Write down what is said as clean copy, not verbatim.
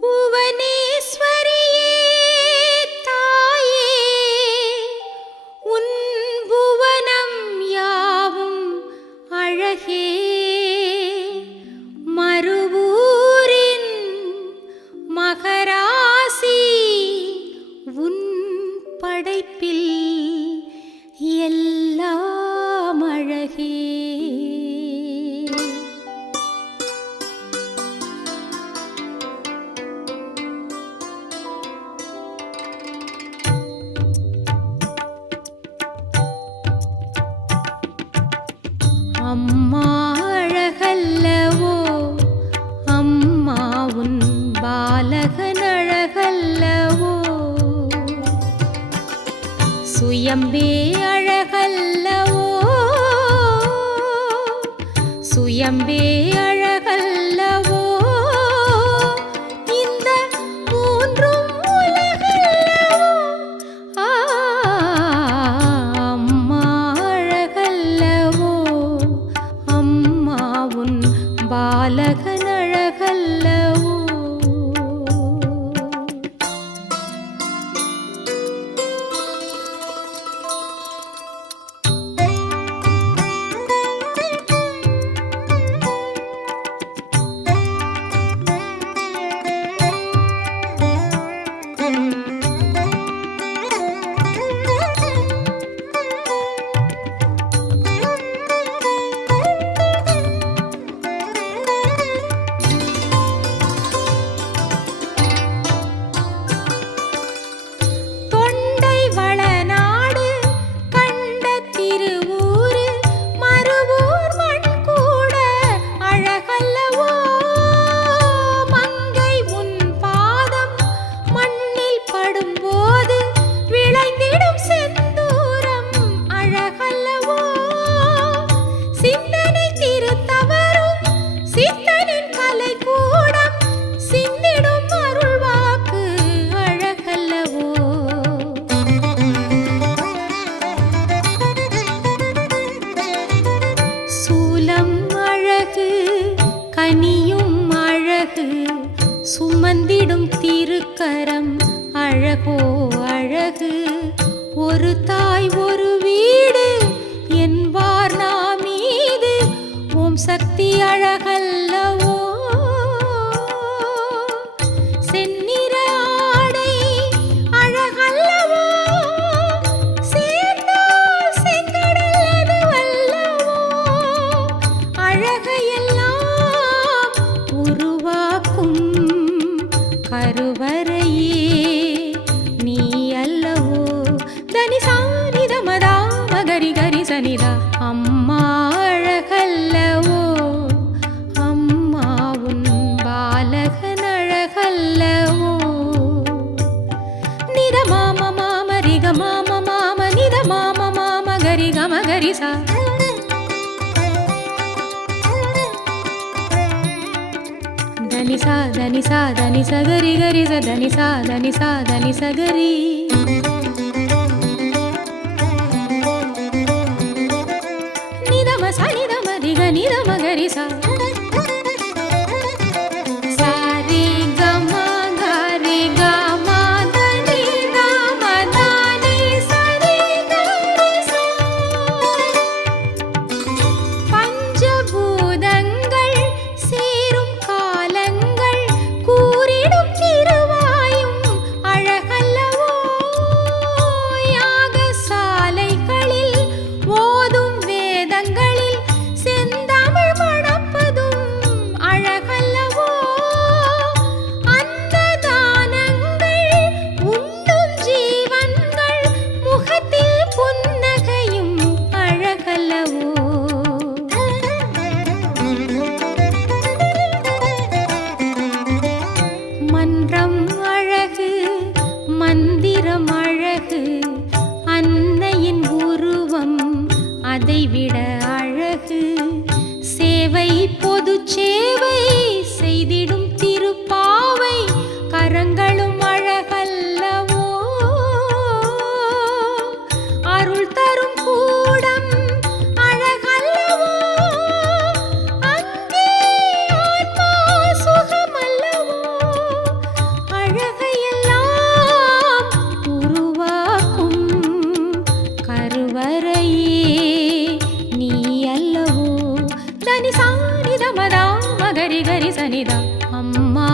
புவனேஸ்வரியே தாயே, உன் புவனம் யாவும் அழகே. மறுவூரின் மகராசி உன் படைப்பில் எல்லாம் அழகே. அம்மா அழகல்லவோ, அம்மா உன் பாலகன் அழகல்லவோ. சுயம்பே அழகல்லவோ, சுயம்பே அழகல்லவோ. இந்த மூன்றும் உலகல்லவோ. அம்மா அழகல்லவோ, அம்மா உன் பாலகன் அழகல்லவோ. கனியும் அழகு, சுமந்திடும் திருக்கரம் அழகோ அழகு. ஒரு தாய் ஒரு வீடு என்பார் நாம் மீது ஓம் சக்தி அழகல்லவோ. செந்நிற ஆடை அழகல்லவோ, சேர்ந்தால் செங்கடல் அதுவல்லவோ. அழகையெல்லாம் உருவாக்கும் கருவறையே நீ அல்லவோ. தனி சானித மதா மகரி கரி சனிதா. அம்மா அழகல்லவோ, அம்மா உன் பாலகன் அழகல்லவோ. நித மாம மாம ரிக மாம மாம நித மாம மாம கரி கம கரி சா. దని సా దని సా దని సగరి గరి స దని సా దని సా దని సగరి. నిదమ స నిదమ రిగ నిదమ గరి సా. సారి గమ గరి గమ దని గమ దని సరి గరి సా. பஞ்சபூதங்கள் சேரும் காலங்கள் கூறிடும் திருவாயும் அழகல்லவோ. గరి గరి సనిద అమ్మా